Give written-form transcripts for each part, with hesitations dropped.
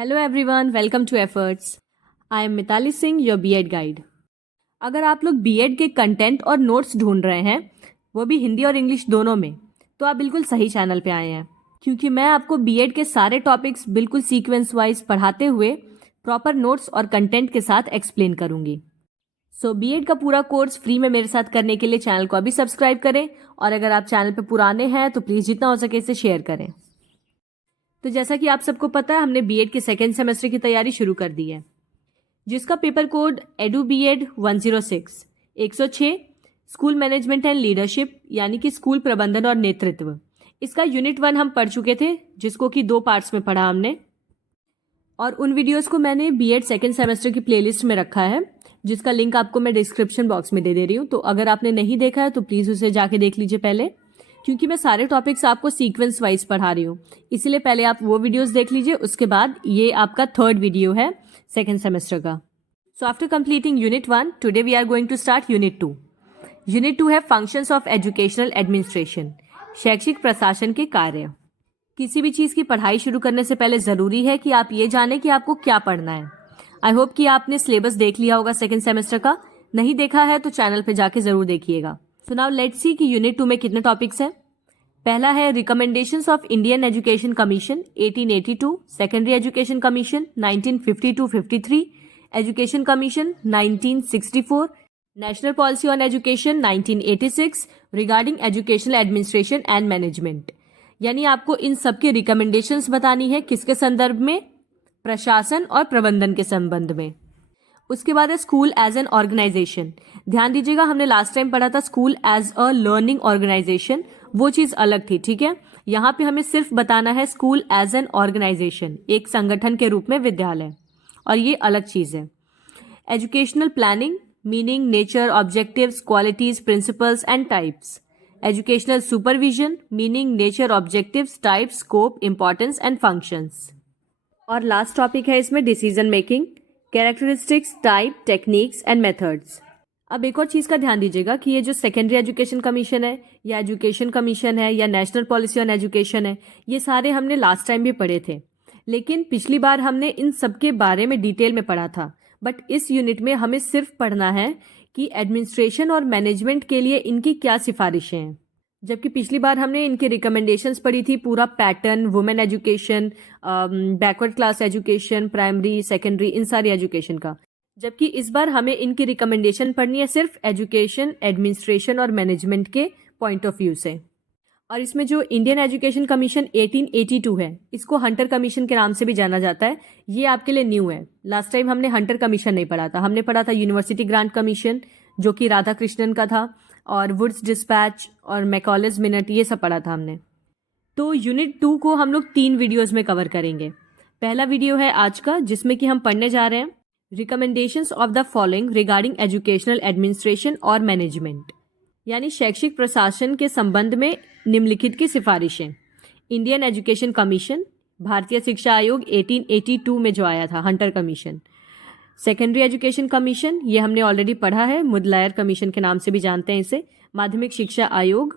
Hello everyone, welcome to Efforts. I am Mitali Singh, your BEd guide. अगर आप लोग BEd के कंटेंट और नोट्स ढूंढ रहे हैं, वो भी हिंदी और इंग्लिश दोनों में, तो आप बिल्कुल सही चैनल पे आए हैं, क्योंकि मैं आपको बीएड के सारे टॉपिक्स बिल्कुल सीक्वेंस वाइज पढ़ाते हुए प्रॉपर नोट्स और कंटेंट के साथ एक्सप्लेन करूंगी। सो बीएड का पूरा कोर्स फ्री में मेरे साथ करने के लिए चैनल को अभी सब्सक्राइब करें, और अगर आप चैनल पे पुराने हैं तो प्लीज़ जितना हो सके इसे शेयर करें। तो जैसा कि आप सबको पता है, हमने बीएड के सेकेंड सेमेस्टर की तैयारी शुरू कर दी है, जिसका paper code EDU BEd 106 106 school management and leadership, यानी कि स्कूल प्रबंधन और नेतृत्व। इसका यूनिट 1 हम पढ़ चुके थे, जिसको कि 2 पार्ट्स में पढ़ा हमने, और उन वीडियोस को मैंने बीएड सेकेंड सेमेस्टर की प्लेलिस्ट में रखा है, जिसका लिंक आपको मैं डिस्क्रिप्शन बॉक्स में दे रही हूँ। तो अगर आपने नहीं देखा है तो प्लीज़ उसे जाके देख लीजिए पहले, क्योंकि मैं सारे टॉपिक्स आपको सीक्वेंस वाइज पढ़ा रही हूँ, इसीलिए पहले आप वो वीडियोस देख लीजिए। उसके बाद ये आपका थर्ड वीडियो है सेकेंड सेमेस्टर का। So after completing unit 1, today we are going to start unit 2। Unit 2 है फंक्शंस ऑफ एजुकेशनल एडमिनिस्ट्रेशन, शैक्षिक प्रशासन के कार्य। किसी भी चीज़ की पढ़ाई शुरू करने से पहले ज़रूरी है कि आप ये जानें कि आपको क्या पढ़ना है। आई होप कि आपने सिलेबस देख लिया होगा सेकेंड सेमेस्टर का। नहीं देखा है तो चैनल पे जाके ज़रूर देखिएगा। सो नाउ लेट्स सी कि यूनिट 2 में कितने टॉपिक्स हैं। पहला है recommendations of Indian education commission 1882, secondary education commission 1952-53, education commission 1964, national policy on education 1986 regarding educational administration and management. यानी आपको इन सब की रिकमेंडेशंस बतानी है, किसके संदर्भ में? प्रशासन और प्रबंधन के संबंध में। उसके बाद है स्कूल एज एन ऑर्गेनाइजेशन। ध्यान दीजिएगा, हमने लास्ट टाइम पढ़ा था school as a learning organisation, वो चीज अलग थी, ठीक है। यहाँ पे हमें सिर्फ बताना है स्कूल एज एन ऑर्गेनाइजेशन, एक संगठन के रूप में विद्यालय, और ये अलग चीज है। Educational planning, meaning, nature, objectives, qualities, principles and types. Educational supervision, meaning, nature, objectives, types, scope, importance and functions. और लास्ट टॉपिक है इसमें decision making, characteristics, type, techniques and methods. अब एक और चीज़ का ध्यान दीजिएगा कि ये जो सेकेंडरी एजुकेशन कमीशन है, या एजुकेशन कमीशन है, या नेशनल पॉलिसी ऑन एजुकेशन है, ये सारे हमने लास्ट टाइम भी पढ़े थे, लेकिन पिछली बार हमने इन सब के बारे में डिटेल में पढ़ा था। बट इस यूनिट में हमें सिर्फ पढ़ना है कि एडमिनिस्ट्रेशन और मैनेजमेंट के लिए इनकी क्या सिफारिशें हैं। जबकि पिछली बार हमने इनके रिकमेंडेशंस पढ़ी थी, पूरा pattern, women education, backward class education, primary, secondary, इन सारी एजुकेशन का। जबकि इस बार हमें इनकी रिकमेंडेशन पढ़नी है सिर्फ एजुकेशन, एडमिनिस्ट्रेशन और मैनेजमेंट के पॉइंट ऑफ व्यू से। और इसमें जो इंडियन एजुकेशन कमीशन 1882 है, इसको हंटर कमीशन के नाम से भी जाना जाता है। ये आपके लिए न्यू है। लास्ट टाइम हमने हंटर कमीशन नहीं पढ़ा था, हमने पढ़ा था यूनिवर्सिटी ग्रांट कमीशन, जो कि राधा कृष्णन का था, और वुड्स डिस्पैच और मैकॉलेज मिनट, ये सब पढ़ा था हमने। तो यूनिट 2 को हम लोग 3 वीडियोज़ में कवर करेंगे। पहला वीडियो है आज का, जिसमें कि हम पढ़ने जा रहे हैं recommendations of the following regarding educational administration और मैनेजमेंट, यानी शैक्षिक प्रशासन के संबंध में निम्नलिखित की सिफारिशें। इंडियन एजुकेशन कमीशन, भारतीय शिक्षा आयोग 1882 में जो आया था, Hunter commission. Secondary education commission, ये हमने ऑलरेडी पढ़ा है, मुदलायर कमीशन के नाम से भी जानते हैं इसे। माध्यमिक शिक्षा आयोग,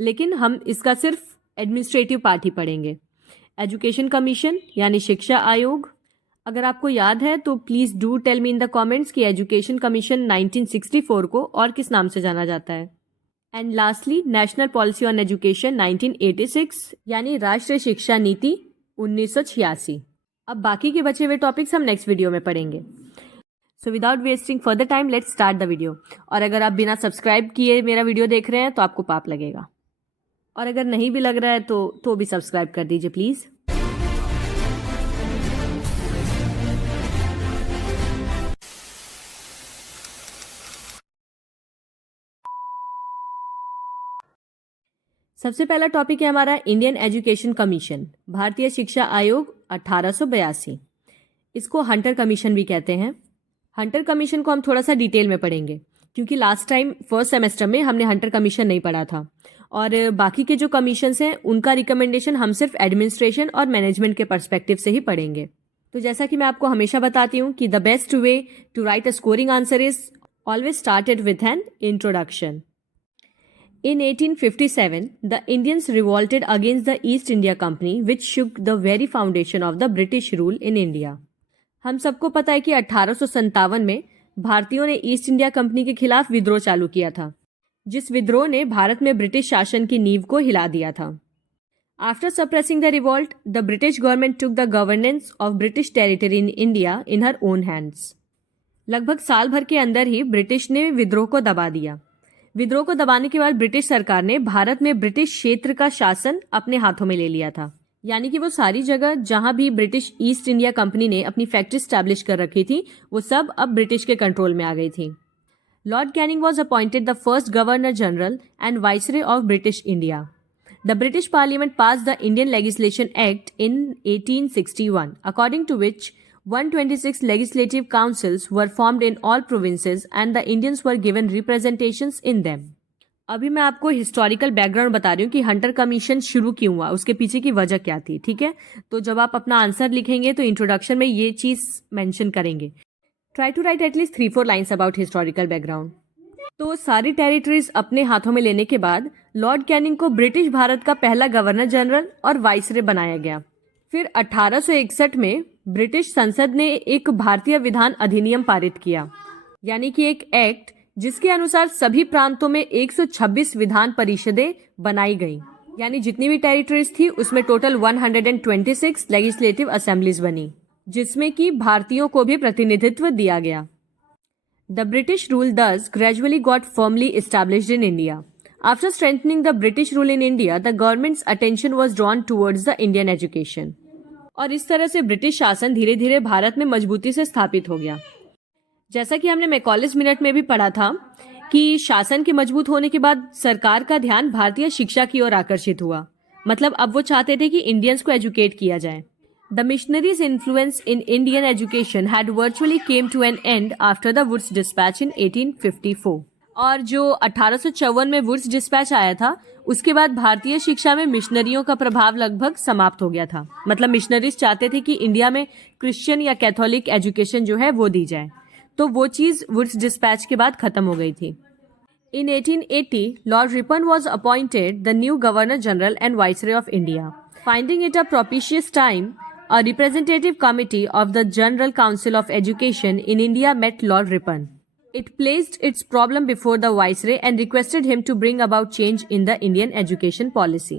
लेकिन हम इसका सिर्फ एडमिनिस्ट्रेटिव पार्ट ही पढ़ेंगे। एजुकेशन कमीशन यानी शिक्षा आयोग। अगर आपको याद है तो please do tell me in the comments कि एजुकेशन कमीशन 1964 को और किस नाम से जाना जाता है। And lastly national policy on education 1986, यानी राष्ट्रीय शिक्षा नीति 1986। अब बाकी के बचे हुए टॉपिक्स हम नेक्स्ट वीडियो में पढ़ेंगे। So without wasting further time, let's start the video. और अगर आप बिना सब्सक्राइब किए मेरा वीडियो देख रहे हैं तो आपको पाप लगेगा, और अगर नहीं भी लग रहा है तो भी सब्सक्राइब कर दीजिए प्लीज़। सबसे पहला टॉपिक है हमारा इंडियन एजुकेशन कमीशन, भारतीय शिक्षा आयोग 1882। इसको हंटर कमीशन भी कहते हैं। हंटर कमीशन को हम थोड़ा सा डिटेल में पढ़ेंगे, क्योंकि लास्ट टाइम फर्स्ट सेमेस्टर में हमने हंटर कमीशन नहीं पढ़ा था, और बाकी के जो कमीशंस हैं उनका रिकमेंडेशन हम सिर्फ एडमिनिस्ट्रेशन और मैनेजमेंट के पर्सपेक्टिव से ही पढ़ेंगे। तो जैसा कि मैं आपको हमेशा बताती हूँ कि the best way to write a scoring answer is always started with an introduction. In 1857, the Indians revolted against the East India Company, which shook the very foundation of the British rule in India. हम सबको पता है कि 1857 में भारतीयों ने east India company के खिलाफ विद्रोह चालू किया था, जिस विद्रोह ने भारत में ब्रिटिश शासन की नींव को हिला दिया था. After suppressing the revolt, the British government took the governance of British territory in India in her own hands. लगभग साल भर के अंदर ही ब्रिटिश ने विद्रोह को दबा दिया. विद्रोह को दबाने के बाद ब्रिटिश सरकार ने भारत में ब्रिटिश क्षेत्र का शासन अपने हाथों में ले लिया था. यानी कि वो सारी जगह जहां भी ब्रिटिश ईस्ट इंडिया कंपनी ने अपनी फैक्ट्री स्टैब्लिश कर रखी थी, वो सब अब ब्रिटिश के कंट्रोल में आ गई थी. Lord Canning was appointed the first governor general and viceroy of British India. The British Parliament passed the Indian Legislation Act in 1861, according to which 126 legislative councils were formed in all provinces and the Indians were given representations in them. अभी मैं आपको historical background बता रही हूँ कि Hunter commission शुरू क्यों हुआ, उसके पीछे की वजह क्या थी. ठीक है, तो जब आप अपना आंसर लिखेंगे तो इंट्रोडक्शन में ये चीज मेंशन करेंगे. Try to write at least 3-4 lines about historical background. तो सारी टेरिटरीज अपने हाथों में लेने के बाद लॉर्ड कैनिंग को ब्रिटिश भारत का पहला गवर्नर जनरल और वाइसरे बनाया गया. फिर 1861 में ब्रिटिश संसद ने एक भारतीय विधान अधिनियम पारित किया, यानी कि एक एक्ट जिसके अनुसार सभी प्रांतों में 126 विधान परिषदें बनाई गई. यानी जितनी भी टेरिटरीज थी उसमें टोटल 126 लेजिस्लेटिव असेंबलीज बनी, जिसमें कि भारतीयों को भी प्रतिनिधित्व दिया गया. The British rule thus gradually got firmly established in India. After strengthening the British rule in India, the government's attention was drawn towards the Indian education. और इस तरह से ब्रिटिश शासन धीरे धीरे भारत में मजबूती से स्थापित हो गया. जैसा कि हमने मैकॉलेज मिनट में भी पढ़ा था कि शासन के मजबूत होने के बाद सरकार का ध्यान भारतीय शिक्षा की ओर आकर्षित हुआ. मतलब अब वो चाहते थे कि इंडियंस को एजुकेट किया जाए. The missionaries' influence in Indian education had virtually came to an end after the Woods Dispatch in 1854. और जो 1854 में वुड्स डिस्पैच आया था, उसके बाद भारतीय शिक्षा में मिशनरियों का प्रभाव लगभग समाप्त हो गया था. मतलब मिशनरीज चाहते थे कि इंडिया में क्रिश्चियन या कैथोलिक एजुकेशन जो है वो दी जाए, तो वो चीज वुड्स डिस्पैच के बाद खत्म हो गई थी. In 1880, Lord Ripon was appointed the new Governor General and Viceroy of India. Finding it a propitious time, a representative committee of the General Council of Education in India met Lord Ripon. It placed its problem before the Viceroy and requested him to bring about change in the Indian education policy.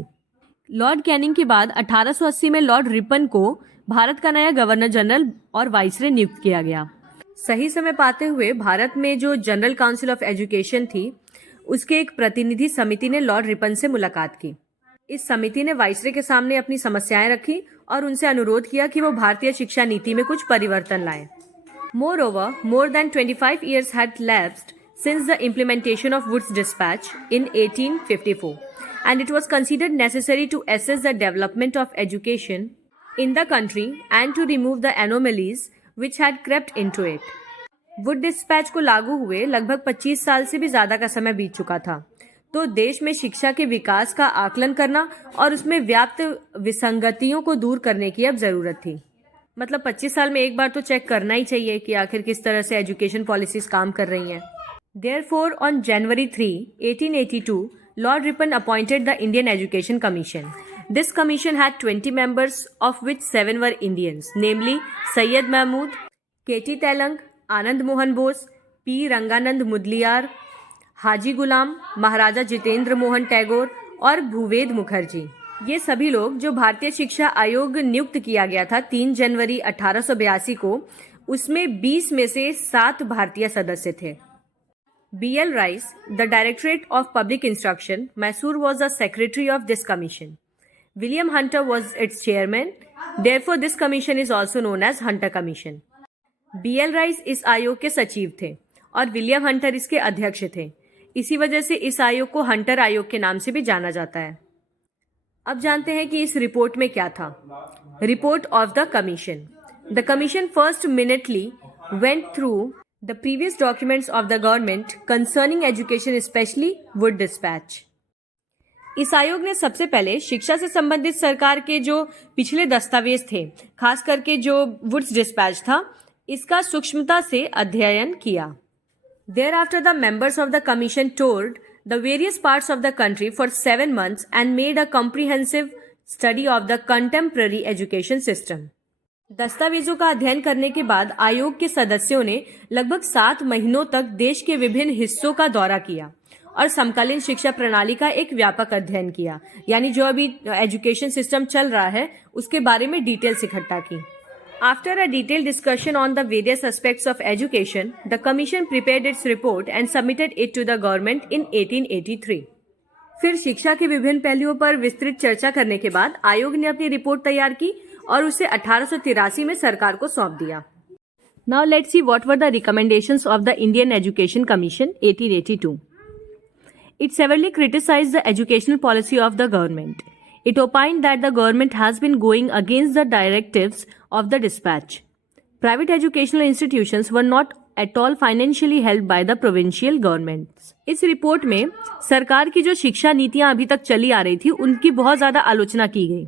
Lord Canning के बाद 1880 में Lord Ripon को भारत का नया governor general और वाइसरे नियुक्त किया गया. सही समय पाते हुए भारत में जो जनरल काउंसिल ऑफ एजुकेशन थी, उसके एक प्रतिनिधि समिति ने लॉर्ड रिपन से मुलाकात की. इस समिति ने वाइसरे के सामने अपनी समस्याएं रखी और उनसे अनुरोध किया कि वो भारतीय शिक्षा नीति में कुछ परिवर्तन लाएं. Moreover, more than 25 years had lapsed since the implementation of Wood's Dispatch in 1854, and it was considered necessary to assess the development of education in the country and to remove the anomalies which had crept into it. Wood dispatch को लागू हुए लगभग 25 साल से भी ज्यादा का समय बीत चुका था, तो देश में शिक्षा के विकास का आकलन करना और उसमें व्याप्त विसंगतियों को दूर करने की अब जरूरत थी. मतलब 25 साल में एक बार तो चेक करना ही चाहिए कि आखिर किस तरह से एजुकेशन पॉलिसीज काम कर रही हैं. Therefore, on January 3, 1882, Lord Ripon appointed the Indian Education Commission. This commission had 20 members, of which 7 were Indians, namely Sayyid Mahmud, K.T. Telang, Anand Mohan Bose, P. Ranganand Mudliar, हाजी गुलाम, महाराजा जितेंद्र मोहन टैगोर और भूवेद मुखर्जी. ये सभी लोग जो भारतीय शिक्षा आयोग नियुक्त किया गया था 3 जनवरी 1882 को, उसमें 20 में से 7 भारतीय सदस्य थे. B.L. Rice, the Directorate of Public Instruction, Mysore, was the secretary of this commission. William Hunter was its chairman. Therefore, this commission is also known as Hunter Commission. B.L. Rice इस आयोग के सचिव थे और विलियम हंटर इसके अध्यक्ष थे. इसी वजह से इस आयोग को हंटर आयोग के नाम से भी जाना जाता है. अब जानते हैं कि इस रिपोर्ट में क्या था. Report of the commission. The commission first minutely went through the previous documents of the government concerning education, specially Wood dispatch. इस आयोग ने सबसे पहले शिक्षा से संबंधित सरकार के जो पिछले दस्तावेज थे, खास करके जो वुड्स डिस्पैच था, इसका सूक्ष्मता से अध्ययन किया. Thereafter, the members of the commission toured the various parts of the country for 7 months and made a comprehensive study of the contemporary education system. दस्तावेजों का अध्ययन करने के बाद आयोग के सदस्यों ने लगभग 7 महीनों तक देश के विभिन्न हिस्सों का दौरा किया और समकालीन शिक्षा प्रणाली का एक व्यापक अध्ययन किया, यानी जो अभी एजुकेशन सिस्टम चल रहा है उसके बारे में डिटेल्स इकट्ठा की. After a detailed discussion on the various aspects of education, the Commission prepared its report and submitted it to the government in 1883. फिर शिक्षा के विभिन्न पहलुओं पर विस्तृत चर्चा करने के बाद आयोग ने अपनी रिपोर्ट तैयार की और उसे 1883 में सरकार को सौंप दिया. Now let's see what were the recommendations of the Indian Education Commission 1882. It severely criticized the educational policy of the government. It opined that the government has been going against the directives of the dispatch. Private educational institutions were not at all financially helped by the provincial governments. इस report में सरकार की जो शिक्षा नीतियां अभी तक चली आ रही थी उनकी बहुत ज्यादा आलोचना की गई.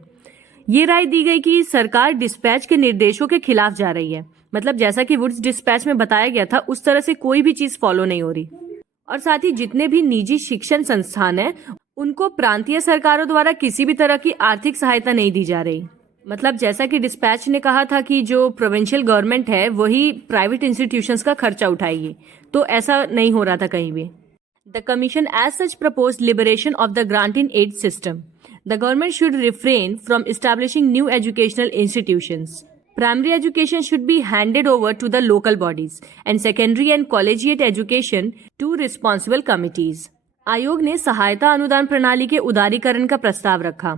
ये राय दी गई कि सरकार डिस्पैच के निर्देशों के खिलाफ जा रही है. मतलब जैसा कि वुड्स डिस्पैच में बताया गया था उस तरह से कोई भी चीज फॉलो नहीं हो रही. और साथ ही जितने भी निजी शिक्षण संस्थान हैं उनको प्रांतीय सरकारों द्वारा किसी भी तरह की आर्थिक सहायता नहीं दी जा रही. मतलब जैसा कि डिस्पैच ने कहा था कि जो प्रोविंशियल गवर्नमेंट है वही प्राइवेट इंस्टीट्यूशंस का खर्चा उठाएगी, तो ऐसा नहीं हो रहा था कहीं भी. The commission as such proposed liberation of the grant in aid system. The government should refrain from establishing new educational institutions. Primary education should be handed over to the local bodies and secondary and collegiate education to responsible committees. आयोग ने सहायता अनुदान प्रणाली के उदारीकरण का प्रस्ताव रखा.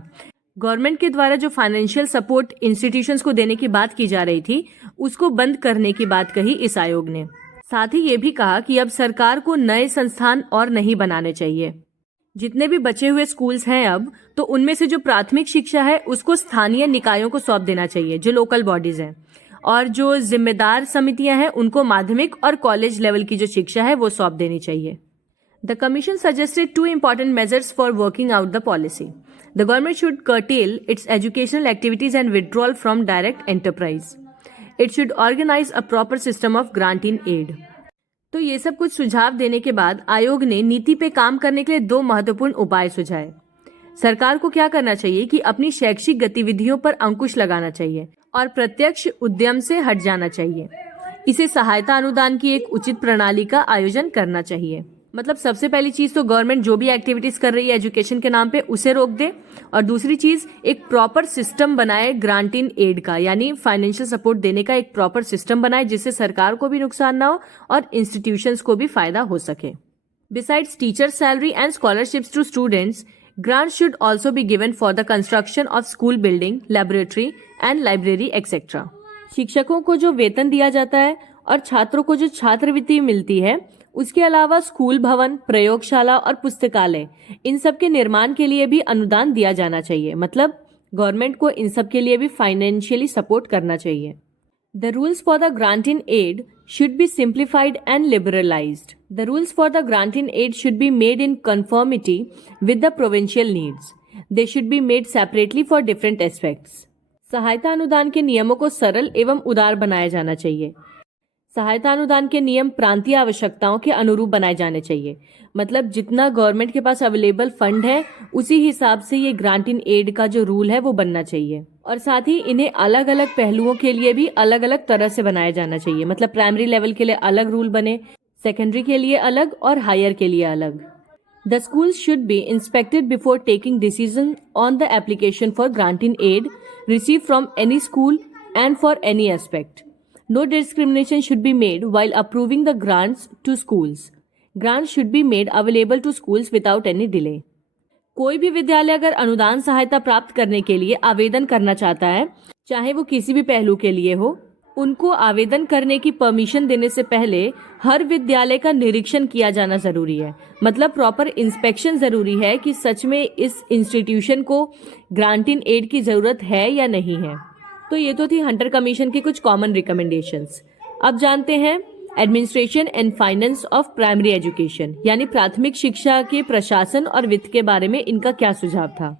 गवर्नमेंट के द्वारा जो फाइनेंशियल सपोर्ट इंस्टीट्यूशंस को देने की बात की जा रही थी उसको बंद करने की बात कही इस आयोग ने. साथ ही ये भी कहा कि अब सरकार को नए संस्थान और नहीं बनाने चाहिए. जितने भी बचे हुए स्कूल्स हैं अब, तो उनमें से जो प्राथमिक शिक्षा है उसको स्थानीय निकायों को सौंप देना चाहिए, जो लोकल बॉडीज हैं, और जो जिम्मेदार समितियां हैं उनको माध्यमिक और कॉलेज लेवल की जो शिक्षा है वो सौंप देनी चाहिए. The commission suggested 2 important measures for working out the policy. The government should curtail its educational activities and withdrawal from direct enterprise. It should organize a proper system of grant in aid. तो ये सब कुछ सुझाव देने के बाद आयोग ने नीति पे काम करने के लिए 2 महत्वपूर्ण उपाय सुझाए. सरकार को क्या करना चाहिए कि अपनी शैक्षिक गतिविधियों पर अंकुश लगाना चाहिए और प्रत्यक्ष उद्यम से हट जाना चाहिए. इसे सहायता अनुदान की एक उचित प्रणाली का आयोजन करना चाहिए. मतलब सबसे पहली चीज तो गवर्नमेंट जो भी एक्टिविटीज कर रही है एजुकेशन के नाम पे उसे रोक दे, और दूसरी चीज एक प्रॉपर सिस्टम बनाए ग्रांट इन एड का, यानी फाइनेंशियल सपोर्ट देने का एक प्रॉपर सिस्टम बनाए जिससे सरकार को भी नुकसान ना हो और इंस्टीट्यूशंस को भी फायदा हो सके. Besides teacher salary and scholarships to students, grants should also be given for the construction of school building, laboratory and library etc. शिक्षकों को जो वेतन दिया जाता है और छात्रों को जो छात्रवृत्ति मिलती है उसके अलावा स्कूल भवन, प्रयोगशाला और पुस्तकालय, इन सब के निर्माण के लिए भी अनुदान दिया जाना चाहिए. मतलब गवर्नमेंट को इन सब के लिए भी फाइनेंशियली सपोर्ट करना चाहिए. The rules for the grant in aid should be simplified and liberalized. The rules for the grant in aid should be made in conformity with the provincial needs. They should be made separately for different aspects. सहायता अनुदान के नियमों को सरल एवं उदार बनाया जाना चाहिए. सहायता अनुदान के नियम प्रांतीय आवश्यकताओं के अनुरूप बनाए जाने चाहिए. मतलब जितना गवर्नमेंट के पास अवेलेबल फंड है उसी हिसाब से ये ग्रांट इन एड का जो रूल है वो बनना चाहिए. और साथ ही इन्हें अलग अलग पहलुओं के लिए भी अलग अलग तरह से बनाया जाना चाहिए. मतलब प्राइमरी लेवल के लिए अलग रूल बने, सेकेंडरी के लिए अलग और हायर के लिए अलग. The schools should be inspected before taking decision on the application for grant in aid received from any school and for any aspect. No discrimination should be made while approving the grants to schools. Grants should be made available to schools without any delay. कोई भी विद्यालय अगर अनुदान सहायता प्राप्त करने के लिए आवेदन करना चाहता है, चाहे वो किसी भी पहलू के लिए हो, उनको आवेदन करने की परमिशन देने से पहले हर विद्यालय का निरीक्षण किया जाना जरूरी है. मतलब प्रॉपर इंस्पेक्शन जरूरी है कि सच में इस इंस्टीट्यूशन को ग्रांट इन एड की जरूरत है या नहीं है. तो ये तो थी हंटर कमीशन की कुछ कॉमन रिकमेंडेशंस. अब जानते हैं administration and finance of primary education, यानी प्राथमिक शिक्षा के प्रशासन और वित्त के बारे में इनका क्या सुझाव था.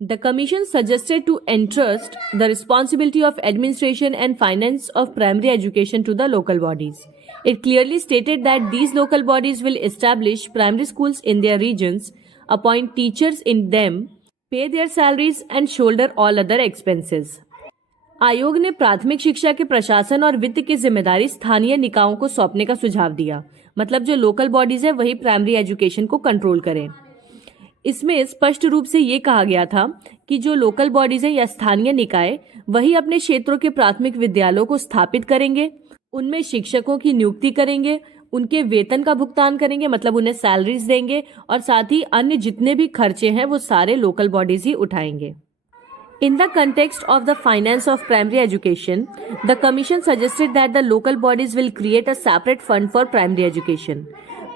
The Commission suggested to entrust the responsibility of administration and finance of primary education to the local bodies. It clearly stated that these local bodies will establish primary schools in their regions, appoint teachers in them, pay their salaries and shoulder all other expenses. आयोग ने प्राथमिक शिक्षा के प्रशासन और वित्त की जिम्मेदारी स्थानीय निकायों को सौंपने का सुझाव दिया। मतलब जो लोकल बॉडीज है वही प्राइमरी एजुकेशन को कंट्रोल करें। इसमें स्पष्ट रूप से ये कहा गया था कि जो लोकल बॉडीज है या स्थानीय निकाय वही अपने क्षेत्रों के प्राथमिक विद्यालयों को स्थापित करेंगे, उनमें शिक्षकों की नियुक्ति करेंगे, उनके वेतन का भुगतान करेंगे, मतलब उन्हें सैलरीज देंगे, और साथ ही अन्य जितने भी खर्चे हैं वो सारे लोकल बॉडीज ही उठाएंगे। In the context of the finance of primary education, the Commission suggested that the local bodies will create a separate fund for primary education.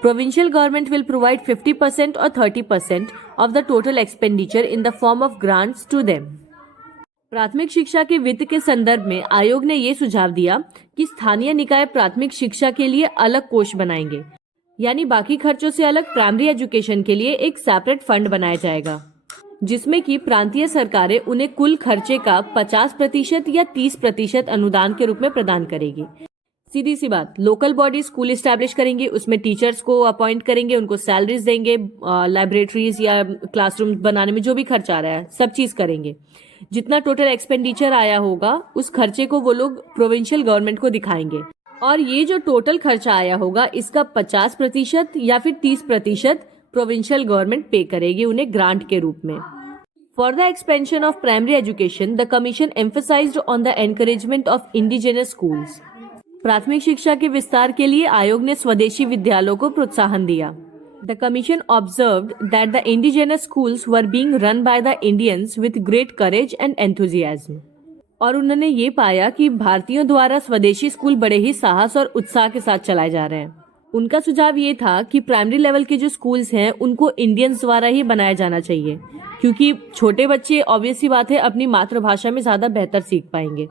Provincial government will provide 50% or 30% of the total expenditure in the form of grants to them. प्राथमिक शिक्षा के वित्त के संदर्भ में आयोग ने ये सुझाव दिया कि स्थानीय निकाय प्राथमिक शिक्षा के लिए अलग कोष बनाएंगे, यानी बाकी खर्चों से अलग प्राइमरी एजुकेशन के लिए एक सेपरेट फंड बनाया जाएगा, जिसमें कि प्रांतीय सरकारें उन्हें कुल खर्चे का 50% या 30% अनुदान के रूप में प्रदान करेगी। सीधी सी बात, लोकल बॉडी स्कूल इस्टेब्लिश करेंगे, उसमें टीचर्स को अपॉइंट करेंगे, उनको सैलरीज देंगे, लाइब्रेटरीज या क्लासरूम बनाने में जो भी खर्चा आ रहा है सब चीज करेंगे। जितना टोटल एक्सपेंडिचर आया होगा उस खर्चे को वो लोग प्रोविंशियल गवर्नमेंट को दिखाएंगे, और ये जो टोटल खर्चा आया होगा इसका 50% या फिर 30% प्रोविंशियल गवर्नमेंट पे करेगी उन्हें ग्रांट के रूप में। For the expansion of primary education, the commission emphasised on the encouragement of indigenous schools. प्राथमिक शिक्षा के विस्तार के लिए आयोग ने स्वदेशी विद्यालयों को प्रोत्साहन दिया। The commission observed that the indigenous schools were being run by the Indians with great courage and enthusiasm. और उन्होंने ये पाया कि भारतीयों द्वारा स्वदेशी स्कूल बड़े ही साहस और उत्साह के साथ चलाए जा रहे हैं। उनका सुझाव ये था कि प्राइमरी लेवल के जो स्कूल्स हैं उनको इंडियंस द्वारा ही बनाया जाना चाहिए, क्योंकि छोटे बच्चे ऑब्वियस सी बात है अपनी मातृभाषा में ज्यादा बेहतर सीख पाएंगे।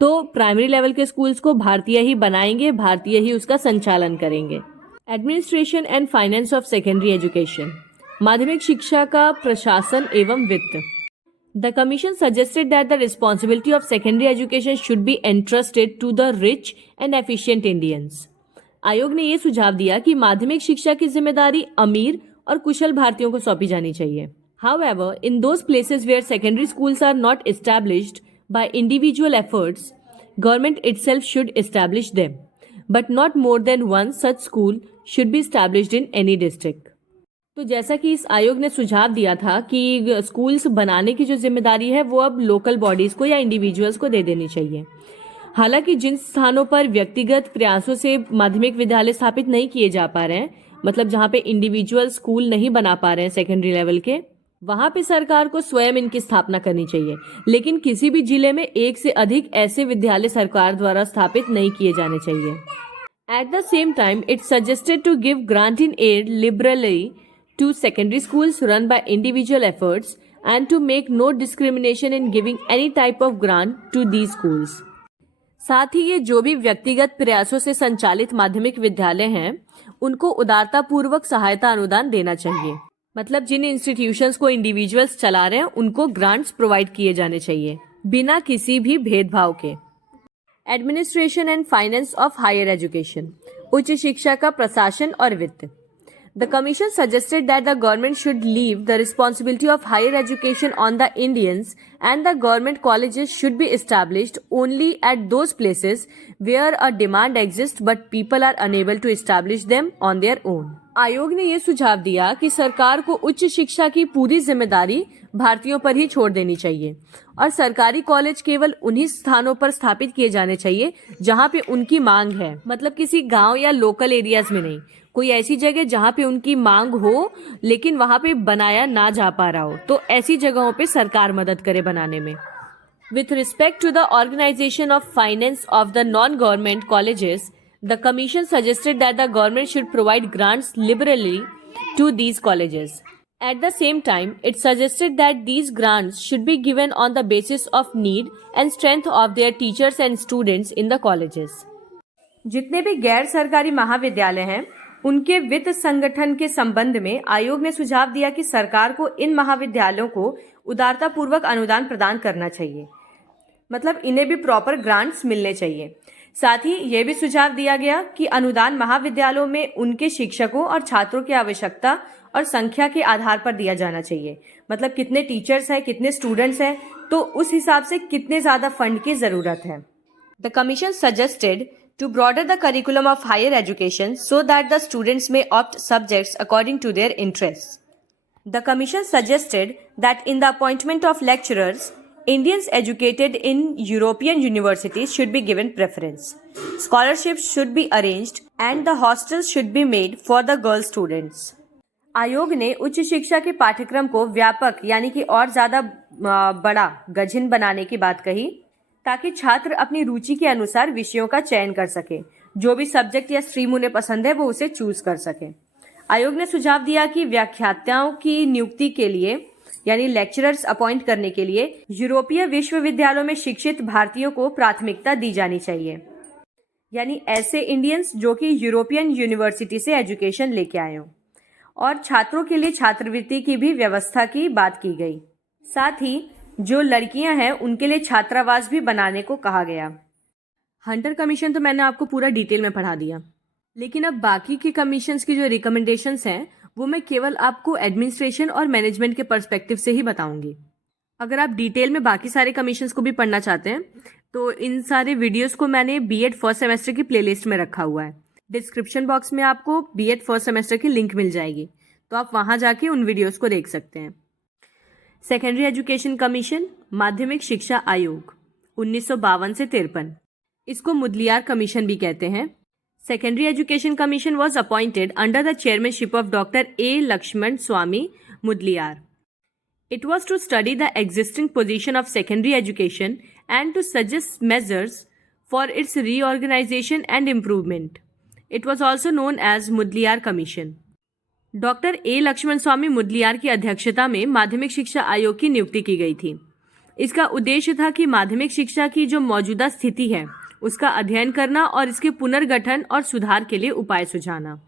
तो प्राइमरी लेवल के स्कूल्स को भारतीय ही बनाएंगे, भारतीय ही उसका संचालन करेंगे। Administration and finance of secondary education, माध्यमिक शिक्षा का प्रशासन एवं वित्त। The commission suggested that the responsibility of secondary education should be entrusted to the rich and efficient Indians. आयोग ने यह सुझाव दिया कि माध्यमिक शिक्षा की जिम्मेदारी अमीर और कुशल भारतीयों को सौंपी जानी चाहिए। However, in those places where secondary schools are not established by individual efforts, government itself should establish them, but not more than one such school should be established in any district. तो जैसा कि इस आयोग ने सुझाव दिया था कि स्कूल्स बनाने की जो जिम्मेदारी है वो अब लोकल बॉडीज को या इंडिविजुअल्स को दे देनी चाहिए। हालांकि जिन स्थानों पर व्यक्तिगत प्रयासों से माध्यमिक विद्यालय स्थापित नहीं किए जा पा रहे हैं, मतलब जहां पे इंडिविजुअल स्कूल नहीं बना पा रहे हैं सेकेंडरी लेवल के, वहां पे सरकार को स्वयं इनकी स्थापना करनी चाहिए। लेकिन किसी भी जिले में एक से अधिक ऐसे विद्यालय सरकार द्वारा स्थापित नहीं किए जाने चाहिए। At the same time it suggested to give grant in aid liberally to secondary schools run by individual efforts and to make no discrimination in giving any type of grant to these schools. साथ ही ये जो भी व्यक्तिगत प्रयासों से संचालित माध्यमिक विद्यालय हैं उनको उदारता पूर्वक सहायता अनुदान देना चाहिए। मतलब जिन इंस्टीट्यूशंस को इंडिविजुअल्स चला रहे हैं उनको ग्रांट्स प्रोवाइड किए जाने चाहिए बिना किसी भी भेदभाव के। Administration and finance of higher education, उच्च शिक्षा का प्रशासन और वित्त। The Commission suggested that the government should leave the responsibility of higher education on the Indians and the government colleges should be established only at those places where a demand exists but people are unable to establish them on their own. आयोग ने ये सुझाव दिया कि सरकार को उच्च शिक्षा की पूरी जिम्मेदारी भारतीयों पर ही छोड़ देनी चाहिए और सरकारी कॉलेज केवल उन्हीं स्थानों पर स्थापित किए जाने चाहिए जहां पे उनकी मांग है। मतलब किसी गांव या लोकल एरियाज में नहीं, कोई ऐसी जगह जहां पे उनकी मांग हो लेकिन वहां पे बनाया ना जा पा रहा हो, तो ऐसी जगहों पे सरकार मदद करे बनाने में। With respect to the organisation of finance of the non government colleges, the commission suggested that the government should provide grants liberally to these colleges. At the same time, it suggested that these grants should be given on the basis of need and strength of their teachers and students in the colleges. जितने भी गैर सरकारी महाविद्यालय हैं उनके वित्त संगठन के संबंध में आयोग ने सुझाव दिया कि सरकार को इन महाविद्यालयों को उदारता पूर्वक अनुदान प्रदान करना चाहिए। मतलब इन्हें भी प्रॉपर ग्रांट्स मिलने चाहिए। साथ ही यह भी सुझाव दिया गया कि अनुदान महाविद्यालयों में उनके शिक्षकों और छात्रों की आवश्यकता और संख्या के आधार पर दिया जाना चाहिए। मतलब कितने टीचर्स हैं, कितने स्टूडेंट्स हैं, तो उस हिसाब से कितने ज़्यादा फंड की ज़रूरत है। The commission suggested to broaden the curriculum of higher education so that the students may opt subjects according to their interests. The Commission suggested that in the appointment of lecturers, Indians educated in European universities should be given preference. Scholarships should be arranged and the hostels should be made for the girl students. आयोग ने उच्च शिक्षा के पाठ्यक्रम को व्यापक यानी कि और ज़्यादा बड़ा गजिन बनाने की बात कही, ताकि छात्र अपनी रुचि के अनुसार विषयों का चयन कर सके। जो भी सब्जेक्ट या स्ट्रीम उन्हें पसंद है वो उसे चूज कर सके। आयोग ने सुझाव दिया कि व्याख्याताओं की नियुक्ति के लिए यानी लेक्चरर्स अपॉइंट करने के लिए यूरोपीय विश्वविद्यालयों में शिक्षित भारतीयों को प्राथमिकता दी जानी चाहिए, यानी ऐसे इंडियंस जो कि यूरोपियन यूनिवर्सिटी से एजुकेशन लेके आए हों। और छात्रों के लिए छात्रवृत्ति की भी व्यवस्था की बात की गई। साथ ही जो लड़कियां हैं उनके लिए छात्रावास भी बनाने को कहा गया। हंटर कमीशन तो मैंने आपको पूरा डिटेल में पढ़ा दिया, लेकिन अब बाकी के कमीशंस की जो रिकमेंडेशंस हैं वो मैं केवल आपको एडमिनिस्ट्रेशन और मैनेजमेंट के पर्सपेक्टिव से ही बताऊंगी। अगर आप डिटेल में बाकी सारे कमीशंस को भी पढ़ना चाहते हैं तो इन सारे वीडियोस को मैंने बीएड फर्स्ट सेमेस्टर की प्लेलिस्ट में रखा हुआ है। डिस्क्रिप्शन बॉक्स में आपको बीएड फर्स्ट सेमेस्टर की लिंक मिल जाएगी, तो आप वहां जाके उन वीडियोस को देख सकते हैं। सेकेंडरी एजुकेशन कमीशन, माध्यमिक शिक्षा आयोग 1952 से 53, इसको मुदलियार कमीशन भी कहते हैं। Secondary education commission was appointed under the chairmanship of doctor A Lakshmana Swami Mudaliar. It was to study the existing position of secondary education and to suggest measures for its reorganization and improvement. It was also known as Mudaliar commission. Doctor A Lakshmana Swami Mudaliar की अध्यक्षता में माध्यमिक शिक्षा आयोग की नियुक्ति की गई थी। इसका उद्देश्य था कि माध्यमिक शिक्षा की जो मौजूदा स्थिति है उसका अध्ययन करना और इसके पुनर्गठन और सुधार के लिए उपाय सुझाना।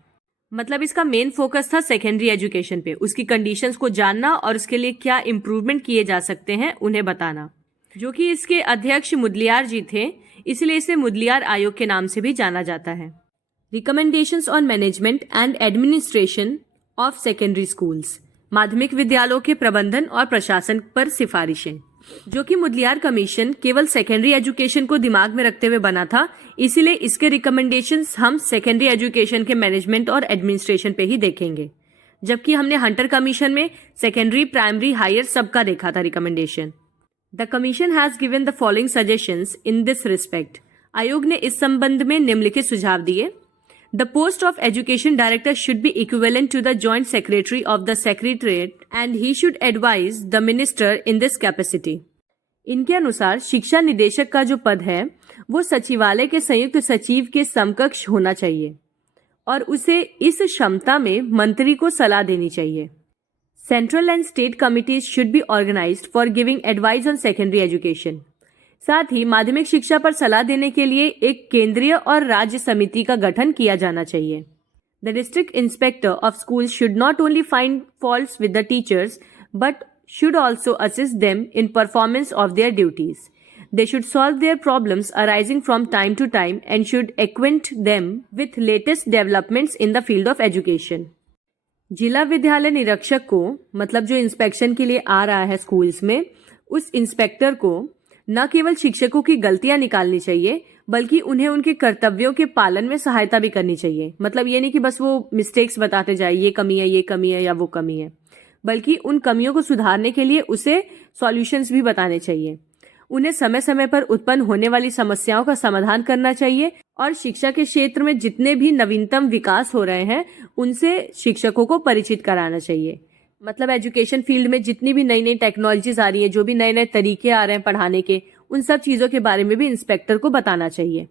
मतलब इसका मेन फोकस था सेकेंडरी एजुकेशन पे, उसकी कंडीशंस को जानना और उसके लिए क्या इम्प्रूवमेंट किए जा सकते हैं उन्हें बताना। जो कि इसके अध्यक्ष मुदलियार जी थे, इसलिए इसे मुदलियार आयोग के नाम से भी जाना जाता है। Recommendations on management and administration of secondary schools, माध्यमिक विद्यालयों के प्रबंधन और प्रशासन पर सिफारिशें, जो कि मुदलियार कमीशन केवल सेकेंडरी एजुकेशन को दिमाग में रखते हुए बना था, इसीलिए इसके रिकमेंडेशंस हम सेकेंडरी एजुकेशन के मैनेजमेंट और एडमिनिस्ट्रेशन पे ही देखेंगे, जबकि हमने हंटर कमीशन में सेकेंडरी, प्राइमरी, हायर सबका देखा था recommendation. The commission has given the following suggestions in this respect. आयोग ने इस संबंध में निम्नलिखित सुझाव दिए। The post of education director should be equivalent to the joint secretary of the secretariat and he should advise the minister in this capacity. इनके अनुसार शिक्षा निदेशक का जो पद है वो सचिवालय के संयुक्त सचिव के समकक्ष होना चाहिए और उसे इस क्षमता में मंत्री को सलाह देनी चाहिए। Central and state committees should be organised for giving advice on secondary education. साथ ही माध्यमिक शिक्षा पर सलाह देने के लिए एक केंद्रीय और राज्य समिति का गठन किया जाना चाहिए। The district inspector of school should not only find faults with the teachers but should also assist them in performance of their duties. They should solve their problems arising from time to time and should acquaint them with latest developments in the field of education. जिला विद्यालय निरीक्षक को, मतलब जो inspection के लिए आ रहा है स्कूल्स में, उस इंस्पेक्टर को न केवल शिक्षकों की गलतियां निकालनी चाहिए बल्कि उन्हें उनके कर्तव्यों के पालन में सहायता भी करनी चाहिए। मतलब ये नहीं कि बस वो मिस्टेक्स बताते जाए, ये कमी है या वो कमी है, बल्कि उन कमियों को सुधारने के लिए उसे सॉल्यूशंस भी बताने चाहिए। उन्हें समय समय पर उत्पन्न होने वाली समस्याओं का समाधान करना चाहिए और शिक्षा के क्षेत्र में जितने भी नवीनतम विकास हो रहे हैं उनसे शिक्षकों को परिचित कराना चाहिए। मतलब एजुकेशन फील्ड में जितनी भी नई नई टेक्नोलॉजीज आ रही है, जो भी नए नए तरीके आ रहे हैं पढ़ाने के, उन सब चीज़ों के बारे में भी इंस्पेक्टर को बताना चाहिए।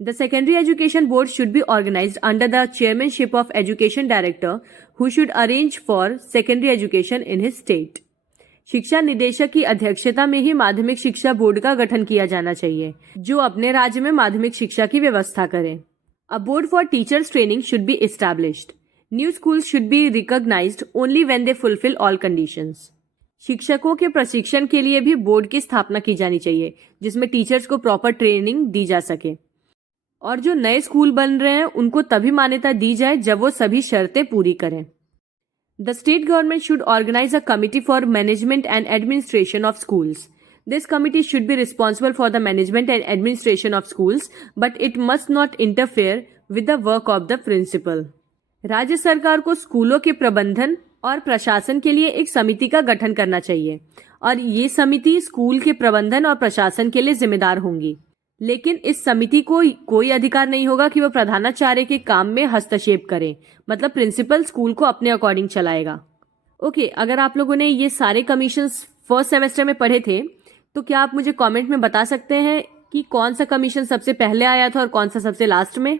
The secondary education board should be organised under the chairmanship of education director who should arrange for secondary education in his state. शिक्षा निदेशक की अध्यक्षता में ही माध्यमिक शिक्षा बोर्ड का गठन किया जाना चाहिए, जो अपने राज्य में माध्यमिक शिक्षा की व्यवस्था करे. A board for teachers training should be established. New schools should be recognized only when they fulfill all conditions. शिक्षकों के प्रशिक्षण के लिए भी बोर्ड की स्थापना की जानी चाहिए जिसमें टीचर्स को प्रॉपर ट्रेनिंग दी जा सके. और जो नए स्कूल बन रहे हैं उनको तभी मान्यता दी जाए जब वो सभी शर्तें पूरी करें। The state government should organize a committee for management and administration of schools. This committee should be responsible for the management and administration of schools, but it must not interfere with the work of the principal. राज्य सरकार को स्कूलों के प्रबंधन और प्रशासन के लिए एक समिति का गठन करना चाहिए और ये समिति स्कूल के प्रबंधन और प्रशासन के लिए जिम्मेदार होंगी, लेकिन इस समिति को कोई अधिकार नहीं होगा कि वो प्रधानाचार्य के काम में हस्तक्षेप करे। मतलब प्रिंसिपल स्कूल को अपने अकॉर्डिंग चलाएगा। ओके, अगर आप लोगों ने ये सारे कमीशंस फर्स्ट सेमेस्टर में पढ़े थे तो क्या आप मुझे कमेंट में बता सकते हैं कि कौन सा कमीशन सबसे पहले आया था और कौन सा सबसे लास्ट में?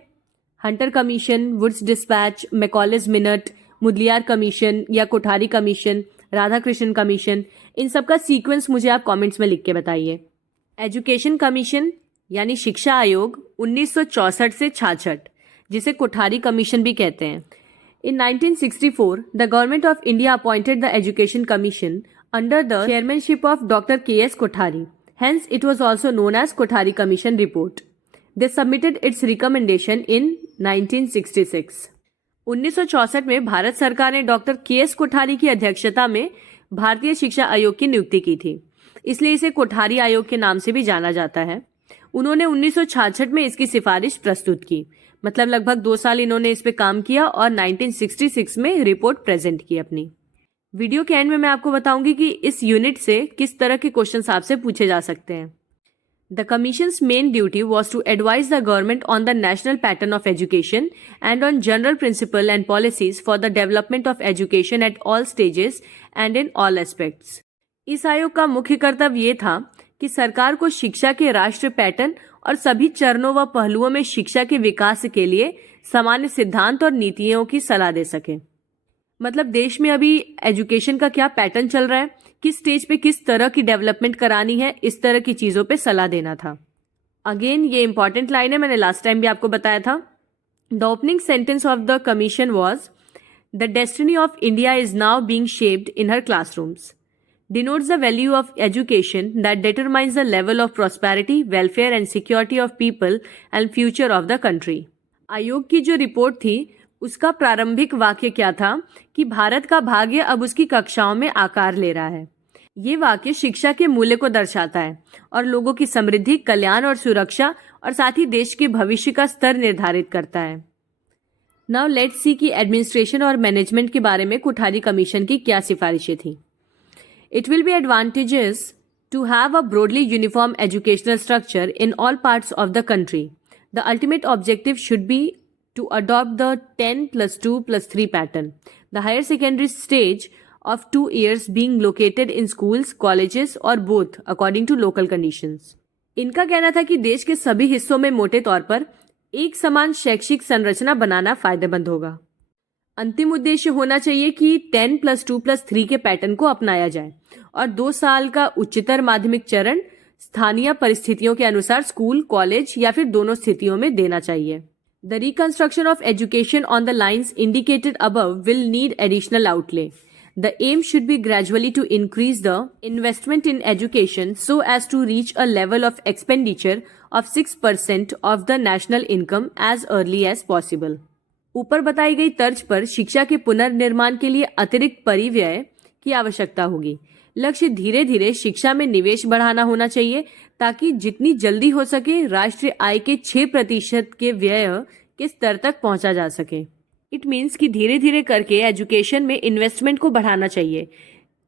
Hunter commission, Wood's dispatch, Macaulay's minute, Mudaliar commission या कोठारी कमीशन, राधाकृष्णन कमीशन, इन सब का सीक्वेंस मुझे आप कमेंट्स में लिख के बताइए। एजुकेशन कमीशन यानी शिक्षा आयोग 1964 से 66, जिसे कोठारी कमीशन भी कहते हैं। In 1964, the government of India appointed the Education Commission under the chairmanship of Dr. K.S. Kothari. Hence, it was also known as Kothari Commission Report. They submitted its recommendation in 1966. 1964 में भारत सरकार ने doctor KS. Kothari की अध्यक्षता में भारतीय शिक्षा आयोग की नियुक्ति की थी, इसलिए इसे कोठारी आयोग के नाम से भी जाना जाता है। उन्होंने 1966 में इसकी सिफारिश प्रस्तुत की, मतलब लगभग 2 साल इन्होंने इस पे काम किया और 1966 में रिपोर्ट प्रेजेंट की अपनी। वीडियो के एंड में मैं आपको बताऊंगी कि इस यूनिट से किस तरह के क्वेश्चंस आपसे पूछे जा सकते हैं। The commission's main duty was to advise the government on the national pattern of education and on general principle and policies for the development of education at all stages and in all aspects. इस आयोग का मुख्य कर्तव्य ये था कि सरकार को शिक्षा के राष्ट्रीय पैटर्न और सभी चरणों व पहलुओं में शिक्षा के विकास के लिए सामान्य सिद्धांत और नीतियों की सलाह दे सके। मतलब देश में अभी एजुकेशन का क्या पैटर्न चल रहा है, किस स्टेज पे किस तरह की डेवलपमेंट करानी है, इस तरह की चीजों पे सलाह देना था। अगेन ये इंपॉर्टेंट लाइन है, मैंने लास्ट टाइम भी आपको बताया था। The opening sentence of the commission was the destiny of India is now being shaped in her classrooms, denotes the value of education that determines the level of prosperity, welfare and security of people and future of the country. आयोग की जो report थी उसका प्रारंभिक वाक्य क्या था कि भारत का भाग्य अब उसकी कक्षाओं में आकार ले रहा है। ये वाक्य शिक्षा के मूल्य को दर्शाता है और लोगों की समृद्धि, कल्याण और सुरक्षा और साथ ही देश के भविष्य का स्तर निर्धारित करता है। नाउ लेट्स सी कि एडमिनिस्ट्रेशन और मैनेजमेंट के बारे में कोठारी कमीशन की क्या सिफारिशें थी। It will be advantageous to have a broadly uniform educational structure in all parts of the country. The ultimate objective should be to adopt the 10+2+3 pattern, the higher secondary stage of 2 years being located in schools, colleges or both according to local conditions. इनका कहना था कि देश के सभी हिस्सों में मोटे तौर पर एक समान शैक्षिक संरचना बनाना फायदेमंद होगा। अंतिम उद्देश्य होना चाहिए कि 10+2+3 के पैटर्न को अपनाया जाए और 2 साल का उच्चतर माध्यमिक चरण स्थानीय परिस्थितियों के अनुसार स्कूल, कॉलेज या फिर दोनों स्थितियों में देना चाहिए। The reconstruction of education on the lines indicated above will need additional outlay. The aim should be gradually to increase the investment in education so as to reach a level of expenditure of 6% of the national income as early as possible. ऊपर बताई गई तर्ज पर शिक्षा के पुनर्निर्माण के लिए अतिरिक्त परिव्यय की आवश्यकता होगी। लक्ष्य धीरे धीरे शिक्षा में निवेश बढ़ाना होना चाहिए ताकि जितनी जल्दी हो सके राष्ट्रीय आय के 6% के व्यय के स्तर तक पहुंचा जा सके। इट मीन्स कि धीरे धीरे करके एजुकेशन में इन्वेस्टमेंट को बढ़ाना चाहिए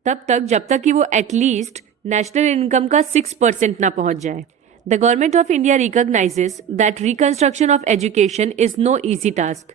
तब तक जब तक कि वो एटलीस्ट नेशनल इनकम का 6% ना पहुंच जाए। The government of India recognises that reconstruction of education is no easy task.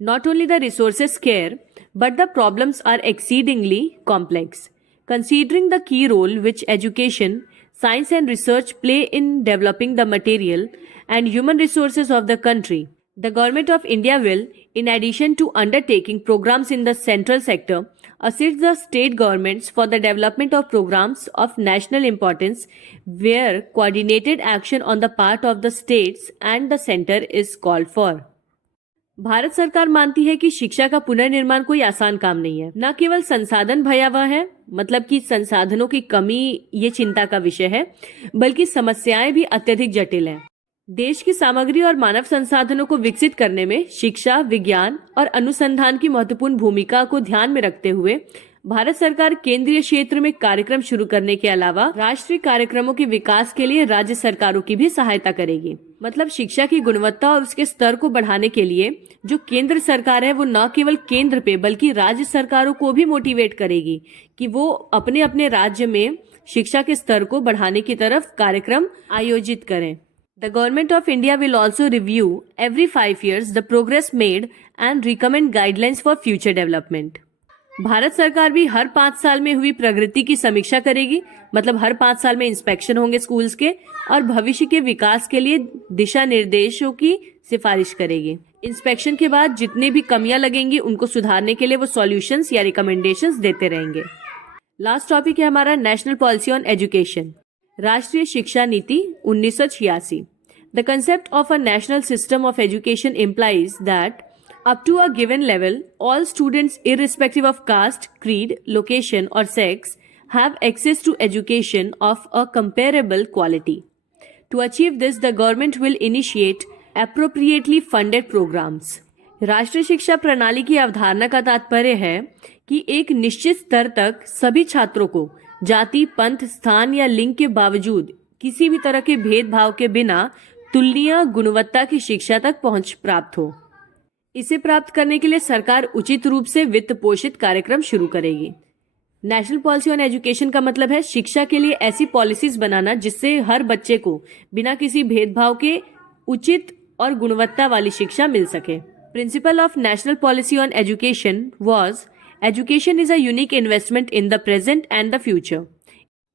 Not only the resources scarce, but the problems are exceedingly complex. Considering the key role which education, science and research play in developing the material and human resources of the country, the Government of India will, in addition to undertaking programs in the central sector, assist the state governments for the development of programs of national importance where coordinated action on the part of the states and the center is called for. Bharat सरकार मानती है कि शिक्षा का पुनर्निर्माण कोई आसान काम नहीं है। न केवल संसाधन भयावह है, मतलब कि संसाधनों की कमी ये चिंता का विषय है, बल्कि समस्याएं भी अत्यधिक जटिल हैं। देश की सामग्री और मानव संसाधनों को विकसित करने में शिक्षा, विज्ञान और अनुसंधान की महत्वपूर्ण भूमिका को ध्यान में रखते हुए भारत सरकार केंद्रीय क्षेत्र में कार्यक्रम शुरू करने के अलावा राष्ट्रीय कार्यक्रमों के विकास के लिए राज्य सरकारों की भी सहायता करेगी। मतलब शिक्षा की गुणवत्ता और उसके स्तर को बढ़ाने के लिए जो केंद्र सरकार है वो न केवल केंद्र पे बल्कि राज्य सरकारों को भी मोटिवेट करेगी कि वो अपने अपने राज्य में शिक्षा के स्तर को बढ़ाने की तरफ कार्यक्रम आयोजित करें। The Government of India will also review every 5 years the progress made and recommend guidelines for future development. Bharat सरकार भी हर 5 साल में हुई प्रगति की समीक्षा करेगी। मतलब हर 5 साल में इंस्पेक्शन होंगे स्कूल्स के और भविष्य के विकास के लिए दिशा निर्देशों की सिफारिश करेगी। इंस्पेक्शन के बाद जितने भी कमियां लगेंगी उनको सुधारने के लिए वो सॉल्यूशंस या रिकमेंडेशंस देते रहेंगे। लास्ट टॉपिक है हमारा नेशनल पॉलिसी ऑन एजुकेशन, राष्ट्रीय शिक्षा नीति 1986। The concept of a national system of education implies that up to a given level, all students, irrespective of caste, creed, location, or sex, have access to education of a comparable quality. To achieve this, the government will initiate appropriately funded programs. राष्ट्रीय शिक्षा प्रणाली की अवधारणा का तात्पर्य है कि एक निश्चित स्तर तक सभी छात्रों को जाति, पंथ, स्थान या लिंग के बावजूद किसी भी तरह के भेदभाव के बिना तुलनीय गुणवत्ता की शिक्षा तक पहुंच प्राप्त हो। इसे प्राप्त करने के लिए सरकार उचित रूप से वित्त पोषित कार्यक्रम शुरू करेगी। नेशनल पॉलिसी ऑन एजुकेशन का मतलब है शिक्षा के लिए ऐसी पॉलिसीज बनाना जिससे हर बच्चे को बिना किसी भेदभाव के उचित और गुणवत्ता वाली शिक्षा मिल सके। Principle of national policy on education was education is a unique investment in the present and the future.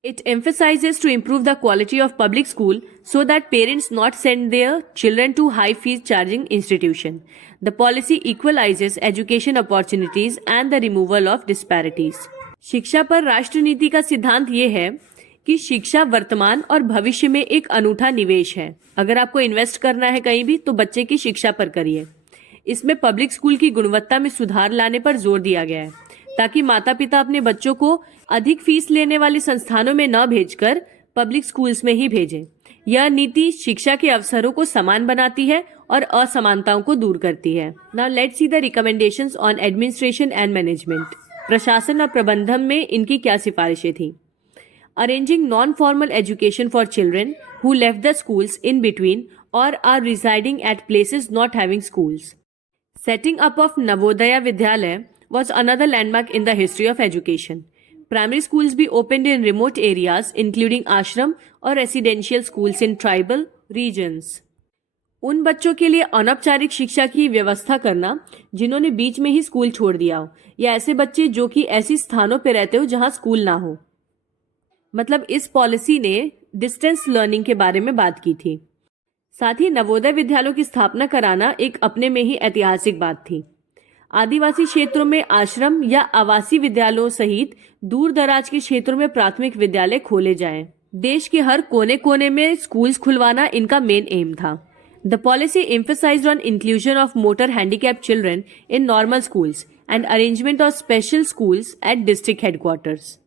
It emphasizes to improve the quality of public school so that parents not send their children to high fees charging institution. The policy equalizes education opportunities and the removal of disparities. शिक्षा पर राष्ट्र नीति का सिद्धांत ये है कि शिक्षा वर्तमान और भविष्य में एक अनूठा निवेश है। अगर आपको इन्वेस्ट करना है कहीं भी तो बच्चे की शिक्षा पर करिए। इसमें पब्लिक स्कूल की गुणवत्ता में सुधार लाने पर जोर दिया गया है ताकि माता पिता अपने बच्चों को अधिक फीस लेने वाले संस्थानों में न भेजकर पब्लिक स्कूल्स में ही भेजें। यह नीति शिक्षा के अवसरों को समान बनाती है और असमानताओं को दूर करती है। Now let's see the recommendations on administration and management. प्रशासन और प्रबंधन में इनकी क्या सिफारिशें थी? Arranging non formal education for children who left the schools in between और are residing at places not having schools. Setting up of Navodaya Vidyalaya was another landmark in the history of education. Primary schools be opened in remote areas including ashram or residential schools in tribal regions. उन बच्चों के लिए अनौपचारिक शिक्षा की व्यवस्था करना जिन्होंने बीच में ही स्कूल छोड़ दिया हो या ऐसे बच्चे जो कि ऐसी स्थानों पर रहते हो जहां स्कूल ना हो। मतलब इस पॉलिसी ने डिस्टेंस लर्निंग के बारे में बात की थी। साथ ही नवोदय विद्यालयों की स्थापना कराना एक अपने में ही ऐतिहासिक बात थी। आदिवासी क्षेत्रों में आश्रम या आवासीय विद्यालयों सहित दूर दराज के क्षेत्रों में प्राथमिक विद्यालय खोले जाएं। देश के हर कोने कोने में स्कूल्स खुलवाना इनका मेन एम था। The policy emphasised on inclusion of motor handicapped children in normal schools and arrangement of special schools at district headquarters.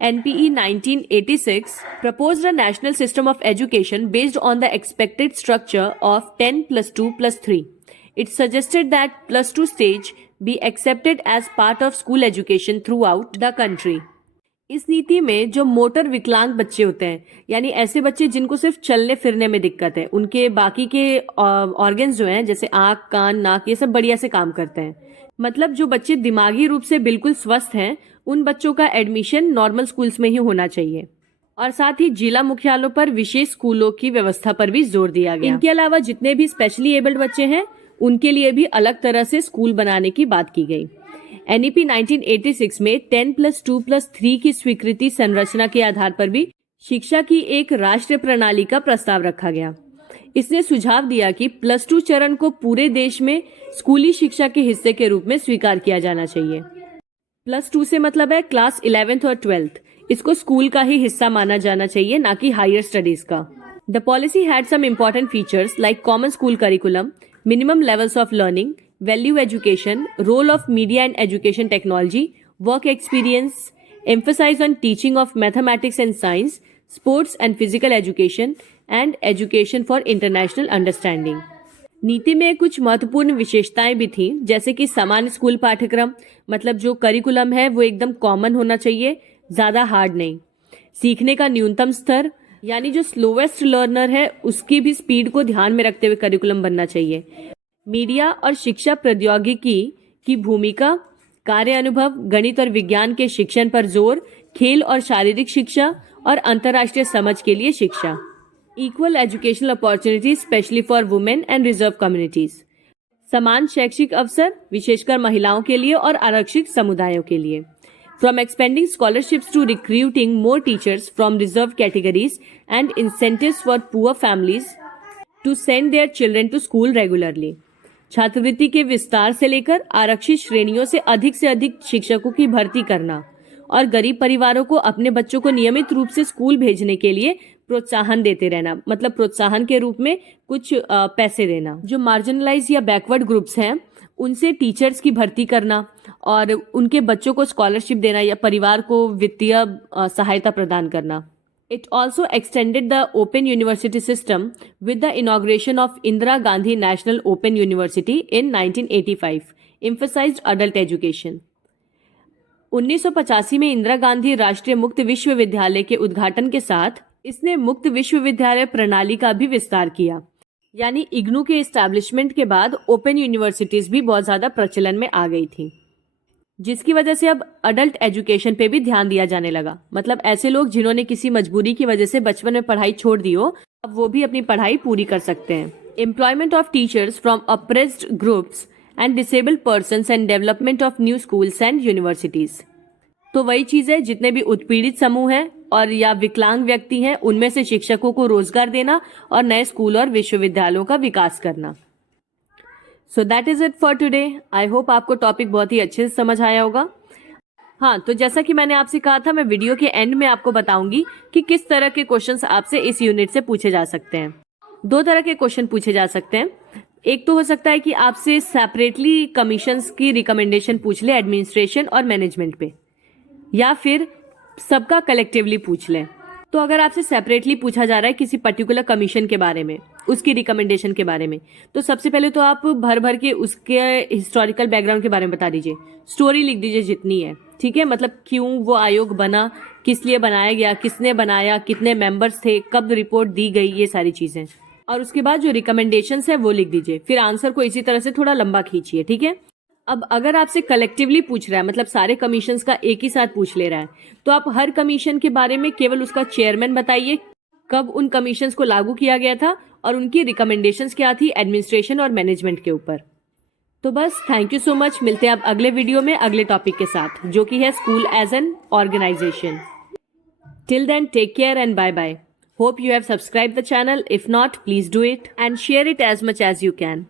NPE 1986 proposed a national system of education based on the expected structure of 10 plus 2 plus 3. It suggested that plus 2 stage be accepted as part of school education throughout the country. इस नीति में जो motor विकलांग बच्चे होते हैं यानी ऐसे बच्चे जिनको सिर्फ चलने फिरने में दिक्कत है, उनके बाकी के ऑर्गन्स जो हैं जैसे आँख, कान, नाक ये सब बढ़िया से काम करते हैं। मतलब जो बच्चे दिमागी रूप से बिल्कुल स्वस्थ हैं उन बच्चों का एडमिशन नॉर्मल स्कूल्स में ही होना चाहिए। और साथ ही जिला मुख्यालयों पर विशेष स्कूलों की व्यवस्था पर भी जोर दिया गया। इनके अलावा जितने भी स्पेशली एबल्ड बच्चे हैं उनके लिए भी अलग तरह से स्कूल बनाने की बात की गई। NEP 1986 में 10+2+3 की स्वीकृति संरचना के आधार पर भी शिक्षा की एक राष्ट्रीय प्रणाली का प्रस्ताव रखा गया। इसने सुझाव दिया कि +2 चरण को पूरे देश में स्कूली शिक्षा के हिस्से के रूप में स्वीकार किया जाना चाहिए। +2 से मतलब है क्लास 11th और 12th। इसको स्कूल का ही हिस्सा माना जाना चाहिए, ना कि हायर स्टडीज का। The policy had some important features like common school curriculum, minimum levels of learning, value education, role of media and education technology, work experience, emphasis on teaching of mathematics and science, sports and physical education, and education for international understanding. नीति में कुछ महत्वपूर्ण विशेषताएं भी थी, जैसे कि समान स्कूल पाठ्यक्रम, मतलब जो करिकुलम है वो एकदम कॉमन होना चाहिए, ज़्यादा हार्ड नहीं। सीखने का न्यूनतम स्तर, यानी जो स्लोवेस्ट लर्नर है उसकी भी स्पीड को ध्यान में रखते हुए करिकुलम बनना चाहिए। मीडिया और शिक्षा प्रौद्योगिकी की भूमिका, कार्य अनुभव, गणित और विज्ञान के शिक्षण पर जोर, खेल और शारीरिक शिक्षा और अंतर्राष्ट्रीय समझ के लिए शिक्षा। Equal educational opportunities specially for women and reserve communities, समान शैक्षिक अवसर विशेषकर महिलाओं के लिए और आरक्षित समुदायों के लिए। From expending scholarships to recruiting more teachers from reserve categories and incentives for poor families to send their children to school regularly. छात्रवृत्ति के विस्तार से लेकर आरक्षित श्रेणियों से अधिक शिक्षकों की भर्ती करना और गरीब परिवारों को अपने बच्चों को नियमित रूप से स्कूल भेजने के लिए प्रोत्साहन देते रहना, मतलब प्रोत्साहन के रूप में कुछ पैसे देना। जो मार्जिनलाइज या बैकवर्ड ग्रुप्स हैं उनसे टीचर्स की भर्ती करना और उनके बच्चों को स्कॉलरशिप देना या परिवार को वित्तीय सहायता प्रदान करना। It also extended the Open University system with the inauguration of Indira Gandhi National Open University in 1985, emphasized adult education. 1985 में इंदिरा गांधी राष्ट्रीय मुक्त विश्वविद्यालय के उद्घाटन के साथ इसने मुक्त विश्वविद्यालय प्रणाली का भी विस्तार किया, यानी इग्नू के एस्टैब्लिशमेंट के बाद ओपन यूनिवर्सिटीज भी बहुत ज्यादा प्रचलन में आ गई थी, जिसकी वजह से अब अडल्ट एजुकेशन पे भी ध्यान दिया जाने लगा। मतलब ऐसे लोग जिन्होंने किसी मजबूरी की वजह से बचपन में पढ़ाई छोड़ दी हो, अब वो भी अपनी पढ़ाई पूरी कर सकते हैं। Employment of teachers from apprised groups and disabled persons and development of new schools and universities. तो वही चीज है, जितने भी उत्पीड़ित समूह हैं और या विकलांग व्यक्ति हैं उनमें से शिक्षकों को रोजगार देना और नए स्कूल और विश्वविद्यालयों का विकास करना। So that is it for today. I hope आपको टॉपिक बहुत ही अच्छे से समझ आया होगा। हाँ, तो जैसा कि मैंने आपसे कहा था, मैं वीडियो के एंड में आपको बताऊंगी कि किस तरह के क्वेश्चंस आपसे इस यूनिट से पूछे जा सकते हैं। दो तरह के क्वेश्चन पूछे जा सकते हैं। एक तो हो सकता है कि आपसे सेपरेटली कमीशंस की रिकमेंडेशन पूछ ले एडमिनिस्ट्रेशन और मैनेजमेंट पे, या फिर सबका कलेक्टिवली पूछ लें। तो अगर आपसे सेपरेटली पूछा जा रहा है किसी पर्टिकुलर कमीशन के बारे में, उसकी रिकमेंडेशन के बारे में, तो सबसे पहले तो आप भर के उसके हिस्टोरिकल बैकग्राउंड के बारे में बता दीजिए, स्टोरी लिख दीजिए जितनी है, ठीक है। मतलब क्यों वो आयोग बना, किस लिए बनाया गया, किसने बनाया, कितने मेंबर्स थे, कब रिपोर्ट दी गई, ये सारी चीजें। और उसके बाद जो रिकमेंडेशंस है वो लिख दीजिए। फिर आंसर को इसी तरह से थोड़ा लंबा खींचिए, ठीक है। अब अगर आपसे कलेक्टिवली पूछ रहा है, मतलब सारे कमीशंस का एक ही साथ पूछ ले रहा है, तो आप हर कमीशन के बारे में केवल उसका चेयरमैन बताइए, कब उन कमीशंस को लागू किया गया था और उनकी रिकमेंडेशंस क्या थी एडमिनिस्ट्रेशन और मैनेजमेंट के ऊपर। तो बस थैंक यू सो मच। मिलते हैं अब अगले वीडियो में अगले टॉपिक के साथ, जो कि है school as an organisation. Till then, take care and bye bye. Hope you have subscribed the channel. If not, please do it and share it as much as you can.